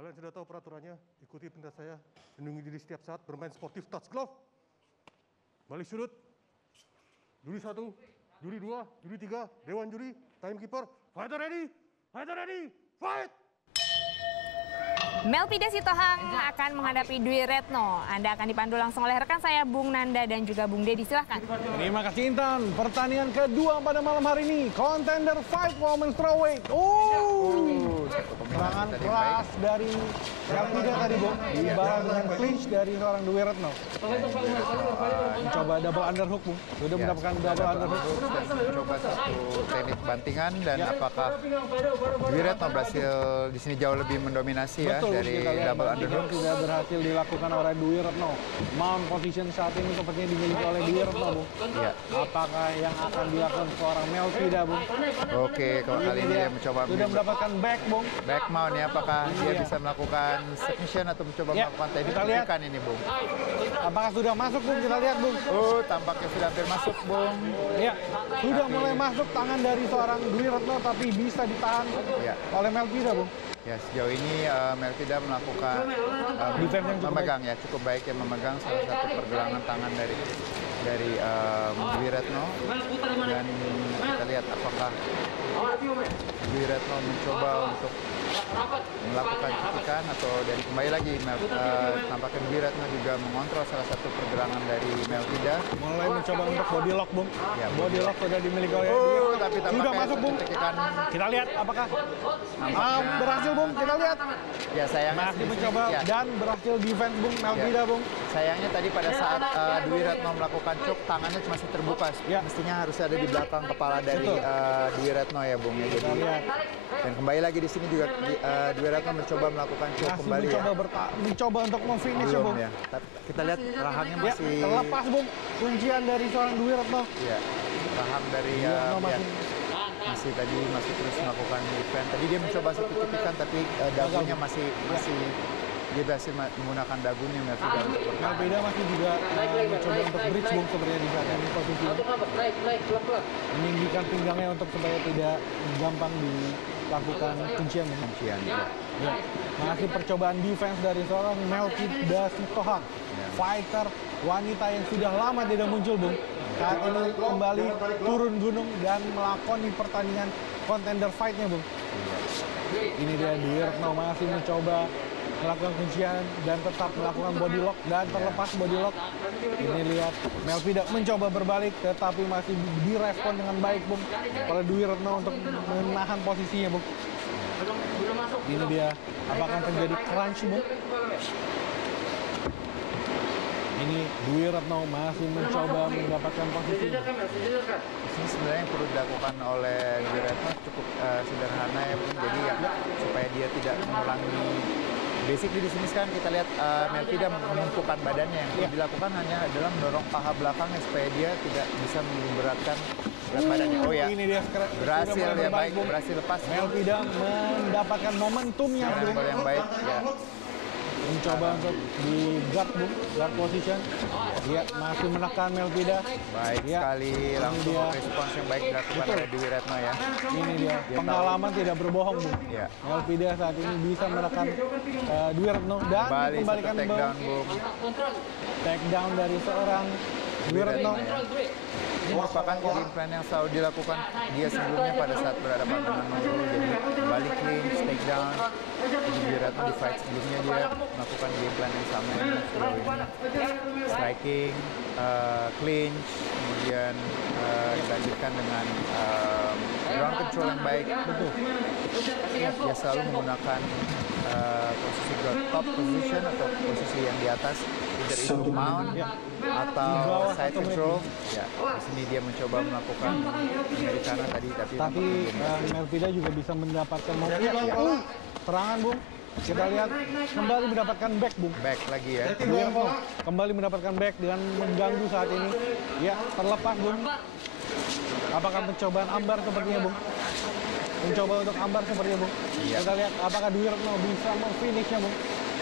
Kalian sudah tahu peraturannya, ikuti perintah saya, lindungi diri setiap saat, bermain sportif, touch glove, balik sudut, juri 1, juri 2, juri 3, dewan juri, timekeeper, fighter ready, fight! Melvida Sitohang akan menghadapi Dwi Retno. Anda akan dipandu langsung oleh rekan saya, Bung Nanda dan juga Bung Dedi. Silahkan. Terima kasih Intan. Pertandingan kedua pada malam hari ini. Contender fight women's strawweight. Serangan keras dari Melvida tadi, Bung. Dibalas dengan clinch dari seorang Dwi Retno. Mencoba double underhook, Bung. Sudah mendapatkan double underhook. Coba satu teknik bantingan dan apakah Dwi Retno berhasil di sini jauh lebih mendominasi ya. Betul, dari kita lihat double underhook tidak berhasil dilakukan oleh Dwi Retno. Mount position saat ini sepertinya dimiliki oleh Dwi Retno, Bung. Ya. Apakah yang akan dilakukan seorang Melvida, Bung? Oke, kalau kali ini dia mencoba sudah mendapatkan back, Bung. Back mount ya, apakah dia bisa melakukan submission atau mencoba melakukan teknik pendidikan ini, Bung? Apakah sudah masuk, Bung? Kita lihat, Bung. Tampaknya sudah hampir masuk, Bung. Ya, sudah mulai masuk tangan dari seorang Dwi Retno, tapi bisa ditahan oleh Melvida, Bung. Ya, sejauh ini Melvida melakukan defense yang memegang ya, cukup baik ya, memegang salah satu pergelangan tangan dari Dwi Retno, dan kita lihat apakah Dwi Retno mencoba untuk melakukan ketikan atau dari kembali lagi tampaknya Dwi Retno juga mengontrol salah satu pergelangan dari Melvida. Mulai mencoba untuk body lock, Bung. Ya, body lock sudah dimiliki oleh tapi sudah masuk, Bung. Kita lihat apakah berhasil, Bung. Kita lihat. Ya, sayangnya masih mencoba dan berhasil defense, Bung. Melvida, Bung. Sayangnya tadi pada saat Dwi Retno melakukan choke, tangannya masih terbuka. Mestinya harus ada di belakang kepala dari Dwi Retno ya, Bung. Ya, jadi dan kembali lagi di sini juga Dwi Retno mencoba melakukan choke kembali mencoba untuk memfinish, Bung. Ya. Kita lihat rahangnya masih terlepas, Bung. Kuncian dari seorang Dwi Retno. Iya. Rahang dari masih terus melakukan defense. Tadi dia mencoba satu ketikan tapi dagunya masih dia berhasil menggunakan dagunya Melvida masih juga mencoba untuk bridge, Bung, sebenarnya di saat ini posisi meninggikan pinggangnya untuk supaya tidak gampang dilakukan kuncian. Ya. Masih percobaan defense dari seorang Melvida Sitohang, fighter wanita yang sudah lama tidak muncul, Bung. Saat ini kembali turun gunung dan melakoni pertandingan contender fight-nya, Bung. Ini dia Dwi Retno masih mencoba melakukan kuncian dan tetap melakukan body lock dan terlepas body lock. Ini lihat Melvida mencoba berbalik tetapi masih direspon dengan baik, Bung, oleh Dwi Retno untuk menahan posisinya, Bung. Ini dia, apakah terjadi crunch, Bung? Ini Dwi Retno masih mencoba mendapatkan posisi. Ini sebenarnya yang perlu dilakukan oleh Dwi Retno cukup sederhana ya, Bung. Jadi ya, supaya dia tidak mengulangi. Basically di sini sekarang kita lihat Melvida menumpukan badannya. Yang dilakukan hanya adalah mendorong paha belakangnya supaya dia tidak bisa memberatkan berat badannya. Oh ya, ini dia berhasil ya, baik, berhasil lepas. Melvida mendapatkan momentumnya, Bung. Yang baik ya. Mencoba untuk di guard, Bung, guard position. Dia masih menekan Melvida. Baik sekali, langsung respons yang baik dilakukan oleh Dwi Retno ya. Ini dia, pengalaman tidak berbohong, Bung. Melvida saat ini bisa menekan Dwi Retno dan dikembalikan, Bung. Take down dari seorang Dwi Retno. Ini merupakan game plan yang selalu dilakukan dia sebelumnya pada saat berhadapan dengan Nurul. Jadi balik clinch, take down. Jadi Dwi Retno di fight sebelumnya dia melakukan game plan yang sama ini sejauh ini. Striking, clinch, kemudian dilanjutkan dengan ground control yang baik. Betul. Dia selalu menggunakan posisi top position atau posisi yang di atas, either itu mount atau side control. Ya, di sini dia mencoba melakukan dari kanan tadi, tapi Melvida juga bisa mendapatkan serangan, Bung. Kita lihat kembali mendapatkan back, Bung. Back lagi ya. Kembali mendapatkan back dengan mengganggu saat ini. Ya, terlepas, Bung. Apakah pencobaan ambar sepertinya, Bung? Mencoba untuk ambar sepertinya, Bung. Kita lihat apakah Dwi Retno bisa memfinishnya, Bung.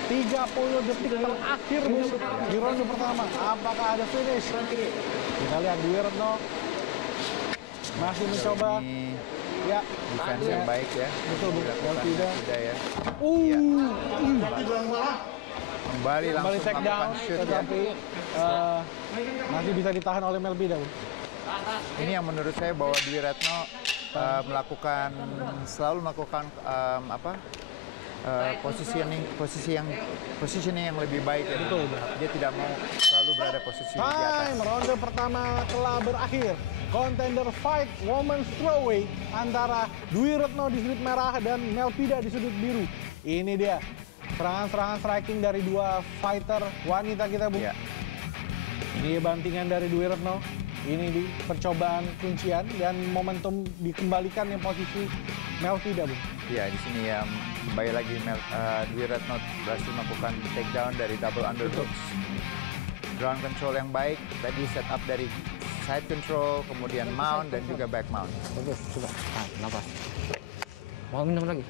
30 detik terakhir, Bung, di ronde pertama. Apakah ada finish? Kita lihat Dwi Retno masih mencoba Ya. Defense yang baik ya. Betul, Bung. Melpida ya. Kembali langsung take down, melakukan shoot ya. tetapi masih bisa ditahan oleh Melpida, Bung. Ini yang menurut saya bahwa Dwi Retno selalu melakukan positioning yang lebih baik ya. Betul. Dia tidak mau selalu berada posisi di atas. Ronde pertama telah berakhir. Contender fight women's strawweight antara Dwi Retno di sudut merah dan Melpida di sudut biru. Ini dia serangan-serangan striking dari dua fighter wanita kita, Bung. Ya. Ini bantingan dari Dwi Retno. Ini di percobaan kuncian dan momentum dikembalikan yang posisi Melpida, Bung. Ya, di sini ya kembali lagi Dwi Retno berhasil melakukan takedown dari double underhooks. Ground control yang baik, tadi setup dari side control, kemudian mount dan juga back mount. Bagus, coba. Nafas. Mau minum lagi?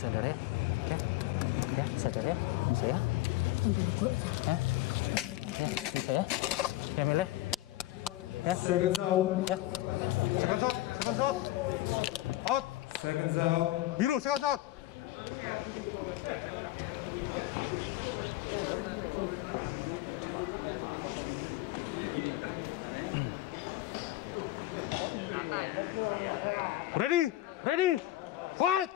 Sadar ya, ya sadar ya, bisa ya, ya bisa ya, ya Mel ya, ya, Second shot. Out. Biru, second shot. Ready, fight!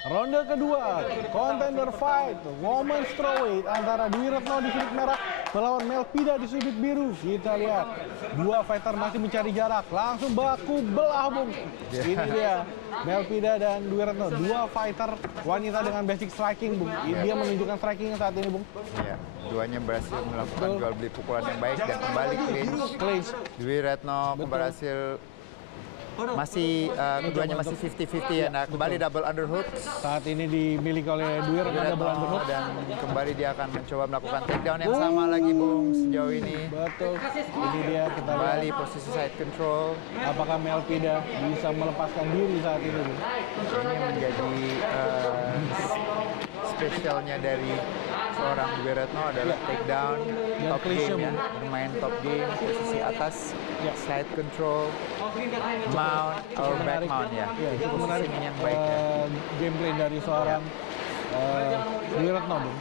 Ronde kedua, contender fight, women's strawweight antara Dwi Retno di sudut merah melawan Melpida di sudut biru. Kita lihat, dua fighter masih mencari jarak, langsung baku belah, Bung. Ini dia, Melpida dan Dwi Retno, dua fighter wanita dengan basic striking, Bung. Dia menunjukkan striking saat ini, Bung. Ya, duanya berhasil melakukan jual beli pukulan yang baik dan kembali clinch. Dwi Retno berhasil keduanya masih 50-50 ya. Nah, kembali double underhook. Saat ini dimiliki oleh Dwi Retno double underhook. Dan kembali dia akan mencoba melakukan takedown yang sama lagi, Bung, sejauh ini. Betul. Ini dia, kita Kembali lihat posisi side control. apakah Melpida bisa melepaskan diri saat ini, Bung. Ini menjadi spesialnya dari seorang Dwi Retno adalah takedown, top clinch-nya, game ya. Bung. Bermain top game, posisi atas, side control, mount, or back mount ya. Ya, Itu cukup menarik positioning yang baik ya. gameplay dari seorang Dwi Retno, Bung.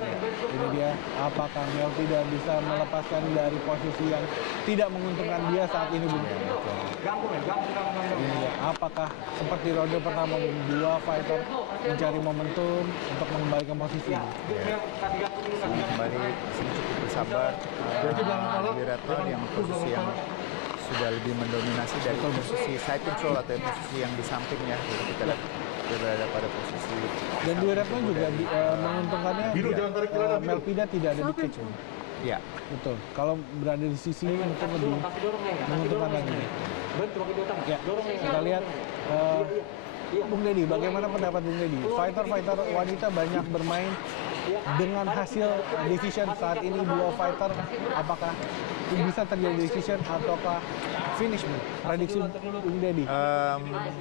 Ini dia, apakah Melpida bisa melepaskan dari posisi yang tidak menguntungkan dia saat ini, Bung. Ini dia, apakah seperti ronde pertama, Bung, dua fighter mencari momentum untuk mengembalikan posisi. Kembali sini cukup bersabar. Dwi Retno yang posisi yang sudah lebih mendominasi dari posisi side control atau posisi yang di sampingnya. Kita lihat dia berada pada posisi. Dan Dwi Retno juga menguntungkannya Melpida tidak ada di cage, Bung. Ya, Betul. Kalau berada di sisi mungkin lebih menguntungkan lagi. Ya, kita lihat Bung Deddy, bagaimana pendapat Bung Deddy? Fighter-fighter wanita banyak bermain dengan hasil decision saat ini. Dua fighter, apakah bisa terjadi decision ataukah finish, Bung? Prediksi Bung Deddy?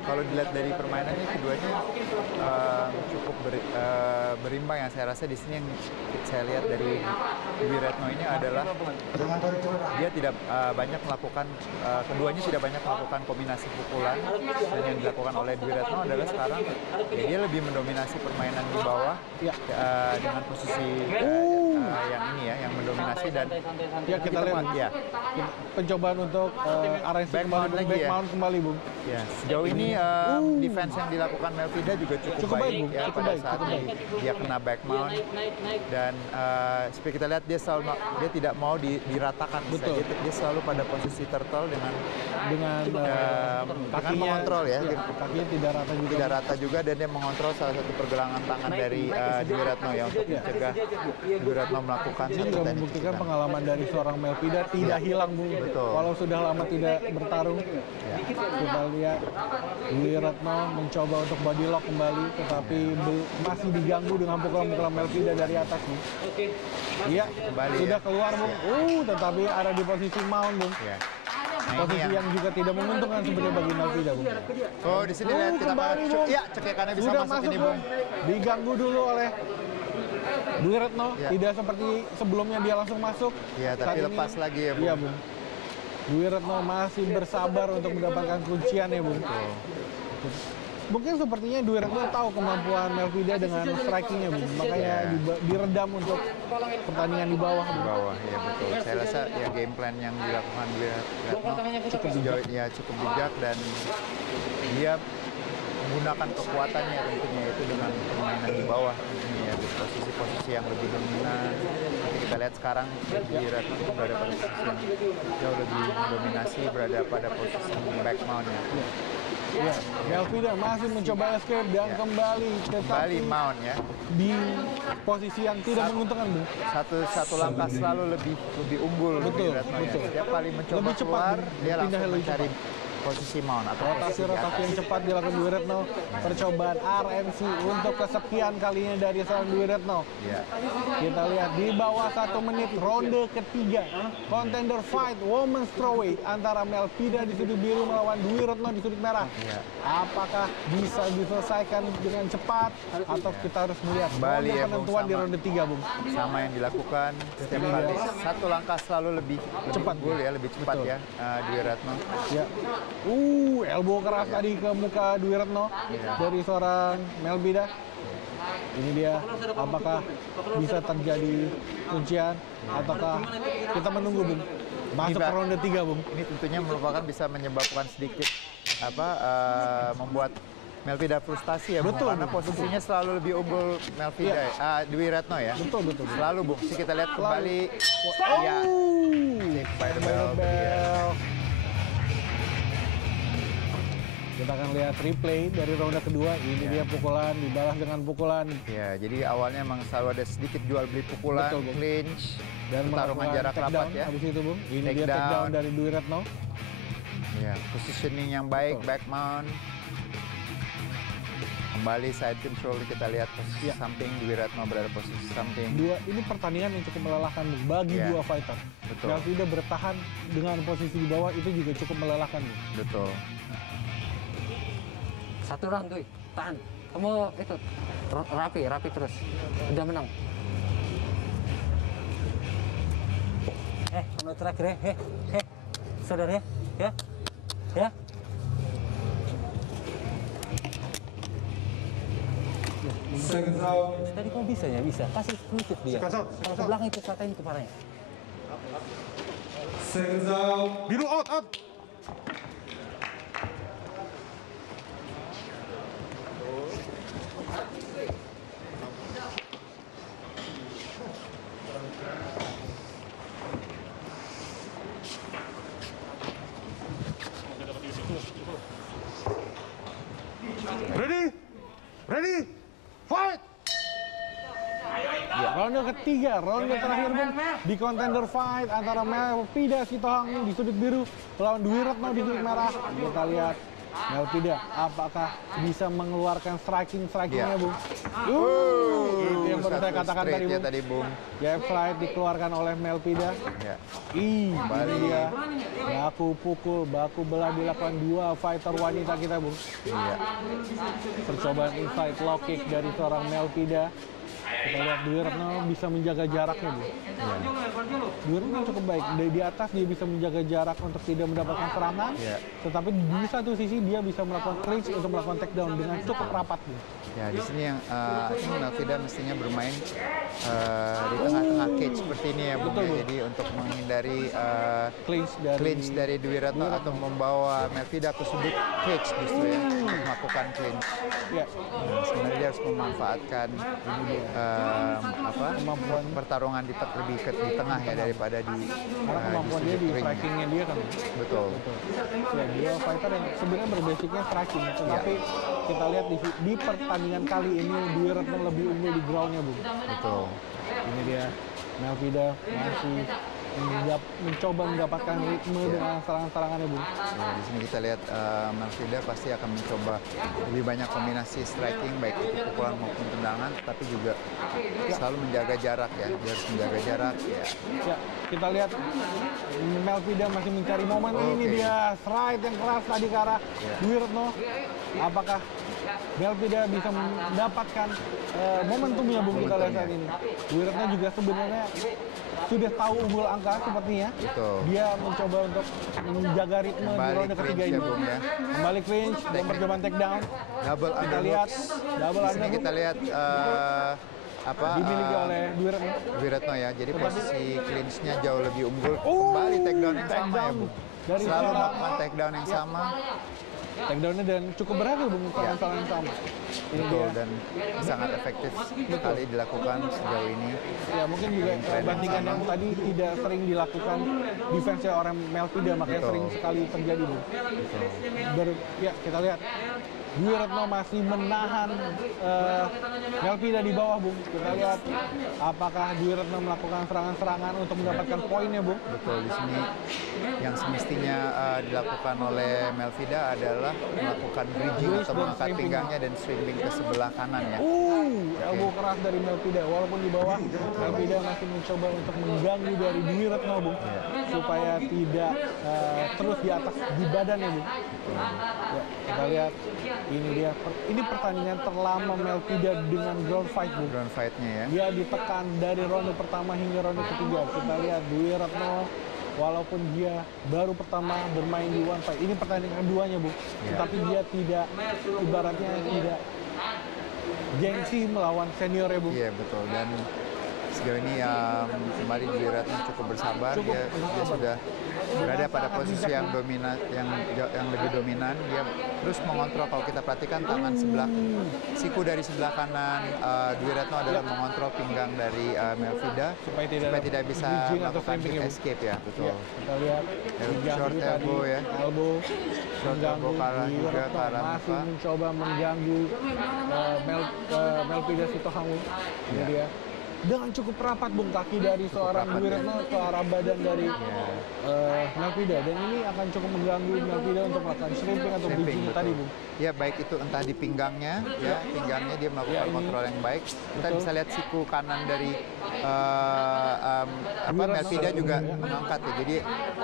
kalau dilihat dari permainannya keduanya cukup berimbang ya. Saya rasa di sini yang saya lihat dari Dwi Retno ini adalah dia tidak banyak melakukan keduanya tidak banyak melakukan kombinasi pukulan, dan yang dilakukan oleh Dwi Retno adalah sekarang ya, dia lebih mendominasi permainan di bawah dengan posisi yang ini ya, yang mendominasi. Dan Ya, kita lihat ya, pencobaan untuk arrange Back kembali, mount lagi back ya. mount kembali, Bung. ya sejauh ini defense yang dilakukan Melpida juga cukup baik Bung. ya. Cukup Pada baik, saat cukup baik. dia kena back mount, dan seperti kita lihat dia selalu tidak mau diratakan. Betul. Dia selalu pada posisi turtle dengan kakinya mengontrol ya. Kakinya tidak rata juga. Tidak rata juga, dan dia mengontrol salah satu pergelangan tangan dari Dwi Retno ya, untuk mencegah Dwi Retno melakukan Ini satu juga teknik membuktikan takedown. pengalaman dari seorang Melpida tidak hilang, Bung. Betul. Walau sudah lama tidak bertarung. Kita lihat Dwi Retno mencoba untuk body lock kembali, tetapi masih diganggu dengan pukulan-pukulan Melpida dari atas, Bung. Iya, Kembali sudah ya. keluar, Bung. Tetapi ada di posisi mount, Bung. Ya. Nah, ini Posisi yang juga tidak menguntungkan sebenarnya bagi Melpida, Bung. Oh, di sini lihat kita kembali, Bung. ya, cekekannya bisa Sudah masuk ini, Bung. Diganggu dulu oleh Dwi Retno tidak seperti sebelumnya dia langsung masuk. Ya, Saat tapi ini- lepas lagi ya, Bung. Iya, Bung. Dwi Retno masih bersabar untuk mendapatkan kuncian ya, Bung. Mungkin sepertinya Dwi Retno tahu kemampuan Melvida dengan strikingnya, Bung. Makanya diredam untuk pertandingan di bawah. Di bawah, ya betul. Saya rasa ya game plan yang dilakukan Dwi Retno cukup bijak dan dia menggunakan kekuatannya tentunya itu dengan permainan di bawah ini ya, di posisi-posisi yang lebih dominan. Nanti kita lihat sekarang Dwi Retno itu berada pada posisi yang jauh lebih mendominasi, berada pada posisi back mount ya. Ya, Melvida masih mencoba escape dan kembali tetapi mount ya. di posisi yang tidak menguntungkan, Bung. Satu langkah selalu lebih unggul Betul, Dwi Retno ya. betul. Setiap kali mencoba Lebih cepat, keluar, Bung. dia Pindah langsung lebih mencari posisi mount atau posisi di Rotasi atas. yang cepat dilakukan Dwi Retno. Percobaan RMC untuk kesekian kalinya dari seorang Dwi Retno. Ya. Kita lihat di bawah 1 menit ronde ketiga. Contender fight women's strawweight antara Melvida di sudut biru melawan Dwi Retno di sudut merah. Ya. Apakah bisa diselesaikan dengan cepat atau kita harus melihat Kembali ronde ya, Bung, penentuan di sama. ronde 3, Bung? Sama yang dilakukan setiap kali. Satu langkah selalu lebih Cepat, unggul ya, lebih cepat betul. ya Dwi Retno. Ya. Elbow keras tadi ke muka Dwi Retno dari seorang Melvida. Ini dia, apakah bisa terjadi kuncian ataukah kita menunggu, Bung? Masuk ke ronde 3, Bung. Ini tentunya merupakan bisa menyebabkan sedikit membuat Melvida frustasi ya, Bung, Betul, karena Bung, posisinya selalu lebih unggul Melvida, Dwi Retno ya. Betul. Selalu, Bung. Sih kita lihat kembali. Ya. Saved by the bell. Bell. Kita akan lihat replay dari ronde kedua. Ini dia pukulan, dibalas dengan pukulan. Ya, jadi awalnya memang selalu ada sedikit jual beli pukulan, Betul, Bung. clinch, Dan pertarungan melakukan jarak takedown rapat ya. habis itu, Bung. Ini Take dia down. takedown dari Dwi Retno. Ya, positioning yang baik, Betul. back mount. Kembali side control, kita lihat posisi samping, Dwi Retno berada posisi samping. Ini pertandingan yang cukup melelahkan, Bung, bagi Ya. dua fighter. Betul. Melvida bertahan dengan posisi di bawah itu juga cukup melelahkan, Bung. Betul. Satu round tuh, tahan. Kamu itu rapi terus. Udah menang. Kamu terakhir ya. Saudara ya. Ya. Tadi kok bisa ya? Bisa. Kasih sedikit dia. Second Kalau ke belakang itu katain kepalanya. Biru out. Ready, fight! Ronde ketiga, ronde terakhir, Bung, di contender fight antara Melvida Sitohang di sudut biru melawan Dwi Retno di sudut merah. Kita lihat Melvida apakah bisa mengeluarkan striking-strikingnya, Bung. Itu yang baru saya katakan tadi, ya Bung. tadi, Bung. Jab right dikeluarkan oleh Melvida. Ya. Ini dia. Baku pukul, baku belah dilakukan dua fighter wanita kita, Bung. Iya. Percobaan inside low kick dari seorang Melvida. Kita lihat Dwi Retno bisa menjaga jaraknya, Bu. Dwi Retno cukup baik. Di atas dia bisa menjaga jarak untuk tidak mendapatkan serangan. Tetapi di satu sisi dia bisa melakukan clinch untuk melakukan takedown dengan cukup rapat, Bu. Ya, di sini yang Melvida mestinya bermain di tengah-tengah cage seperti ini ya, Bung. Betul, Ya. Bu. Jadi untuk menghindari Clinch dari Dwi Retno atau membawa Melvida ke sudut cage justru ya, untuk melakukan clinch. Ya, Nah, sebenarnya dia harus memanfaatkan kemampuan pertarungan lebih di tengah ya daripada di karena kemampuan dia di sudut ring. strikingnya dia kan. Betul. Ya, dia fighter yang sebenarnya berbasicnya striking, tetapi kita lihat di pertandingan kali ini Dwi Retno lebih unggul di groundnya, Bu. Betul. Ini dia Melvida masih mencoba mendapatkan ritme dengan serangan-serangannya, Bu. Ya, di sini kita lihat Melvida pasti akan mencoba lebih banyak kombinasi striking baik itu pukulan maupun tendangan, tapi juga selalu menjaga jarak ya. Dia harus menjaga jarak ya. Ya, kita lihat Melvida masih mencari momen. Ini dia strike yang keras tadi ke arah Dwi Retno. Apakah Melvida bisa mendapatkan momentumnya Bung kita lihat saat ini. Dwi Retno juga sebenarnya sudah tahu unggul angka sepertinya. Betul. Dia mencoba untuk menjaga ritme di ronde ketiga clinch ini. ya, Bung, ya. Kembali clinch dan percobaan takedown. Double Kita lihat underhooks. double Di sini underhook kita lihat dimiliki oleh Dwi Retno. Dwi Retno ya. Jadi posisi clinch-nya jauh lebih unggul. Oh, Kembali takedown yang sama ya, takedown Bung. dari Selalu seorang- melakukan takedown yang sama. Takedownnya dan cukup berhasil Bung kalau yang sama. Ini Betul, dia. dan sangat efektif sekali dilakukan sejauh ini. Ya mungkin juga bandingan yang tadi tidak sering dilakukan defense-nya orang Melvida, makanya Betul. sering sekali terjadi Bung. Ya kita lihat Dwi Retno masih menahan Melvida di bawah Bung. Kita lihat apakah Dwi Retno melakukan serangan-serangan untuk mendapatkan poinnya Bung. Betul, di sini yang semestinya dilakukan oleh Melvida adalah melakukan bridging Bridge atau dan mengangkat sweeping. pinggangnya dan sweeping ke sebelah kanan ya. Elbow keras dari Melvida. Walaupun di bawah, Melvida masih mencoba untuk mengganggu dari Dwi Retno Bung, supaya tidak terus di atas di badannya Bung. Ya, kita lihat ini dia. Ini pertandingan terlama Melvida dengan ground fight Bung. Ground fight-nya ya. Dia ditekan dari ronde pertama hingga ronde ketiga. Kita lihat Dwi Retno walaupun dia baru pertama bermain di one fight. Ini pertandingan keduanya Bu. Tetapi dia tidak, ibaratnya tidak gengsi melawan senior ya Bu. Iya betul, dan sejauh ini kembali Dwi Retno cukup bersabar. Dia sudah berada pada posisi yang dominan, yang lebih dominan. Dia terus mengontrol. Kalau kita perhatikan tangan sebelah siku dari sebelah kanan Dwi Retno adalah mengontrol pinggang dari Melvida supaya tidak bisa bridging atau melakukan flipping ya, Bu. escape ya. Betul. Ya, kita lihat Short elbow ya. Elbow Short elbow mengganggu. kalah Dwi juga, Retno kalah masih muka. mencoba mengganggu Melvida Sitohang. Ini dia. Dengan cukup rapat Bung, kaki dari seorang Dwi Retno ke arah badan dari Melvida, dan ini akan cukup mengganggu Melvida untuk melakukan shrimping atau Shrimping, bridging betul. tadi Bung. Ya baik itu entah di pinggangnya, ya pinggangnya dia melakukan ini. kontrol yang baik. Kita Betul. bisa lihat siku kanan dari Dwi Retno. Melvida juga mengangkat ya. Jadi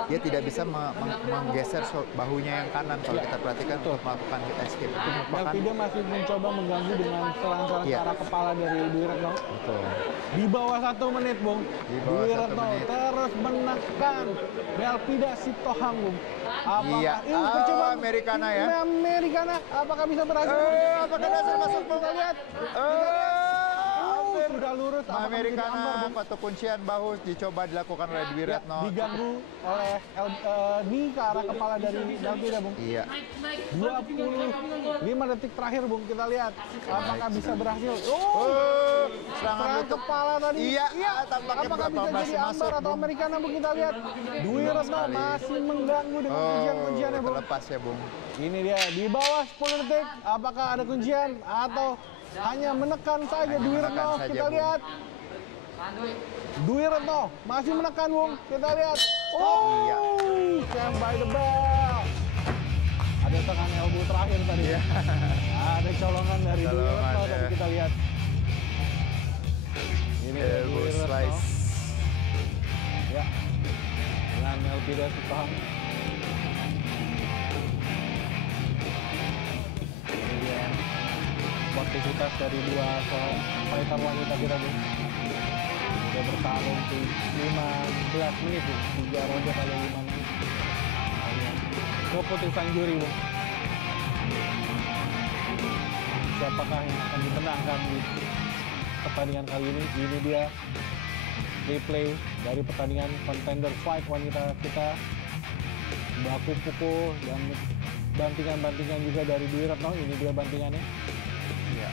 dia tidak bisa menggeser bahunya yang kanan kalau kita perhatikan untuk melakukan hit escape. Itu merupakan Melvida masih mencoba mengganggu dengan serangan-serangan Iya. ke arah kepala dari Dwi Retno. betul. Di bawah 1 menit Bung, Di bawah Dwi 1 Retno menit. terus menekan Melvida Sitohang Bung. Apakah Iya. percobaan Americana ya. Americana, apakah bisa berhasil? Apakah berhasil masuk, Bung? Kita lihat. Sudah lurus. apakah menjadi ambar, Americana Bung? atau kuncian bahu dicoba dilakukan oleh Dwi Ya, Retno. diganggu oleh knee ke arah kepala dari Melvida Bung. Iya. 25 detik terakhir Bung, kita lihat apakah bisa berhasil. Serangan Serangan lutut. kepala tadi. Iya, tampaknya apakah bisa masih jadi ambar masuk, atau Bung. Americana Bung, kita lihat. Dwi Retno sekali. masih mengganggu dengan kuncian-kunciannya Bung. terlepas ya Bung. Ini dia di bawah 10 detik. Apakah ada kuncian atau hanya menekan saja Dwi menekan Retno? saja, Kita Bung. lihat. Dwi Retno masih menekan Bung. Kita lihat. Iya. Stand by the bell. Ada tangan elbow terakhir tadi. Iya. Ada colongan dari Dwi Colongan, Retno ya. tadi kita lihat. Ini dari Elbow Dwi Retno. slice. Ya. Dengan Melvida Sitohang. Ini dia sportivitas dari dua fighter wanita kita Bung. Dia bertarung di 15 menit Bung. 3 ronde kali 5 menit. Keputusan juri Bung. Siapakah yang akan dimenangkan di pertandingan kali ini? Ini dia replay dari pertandingan contender fight wanita kita. Baku pukul dan bantingan-bantingan juga dari Dwi Retno. Ini dia bantingannya. Iya.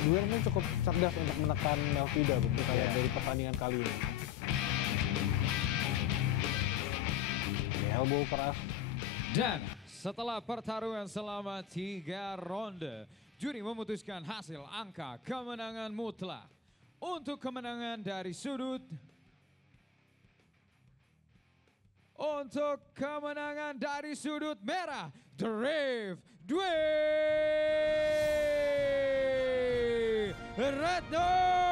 Dwi Retno cukup cerdas untuk menekan Melvida Bung, kita lihat dari pertandingan kali ini. Ini elbow keras. Dan setelah pertarungan selama 3 ronde, juri memutuskan hasil angka kemenangan mutlak. Untuk kemenangan dari sudut merah, Dwi Retno.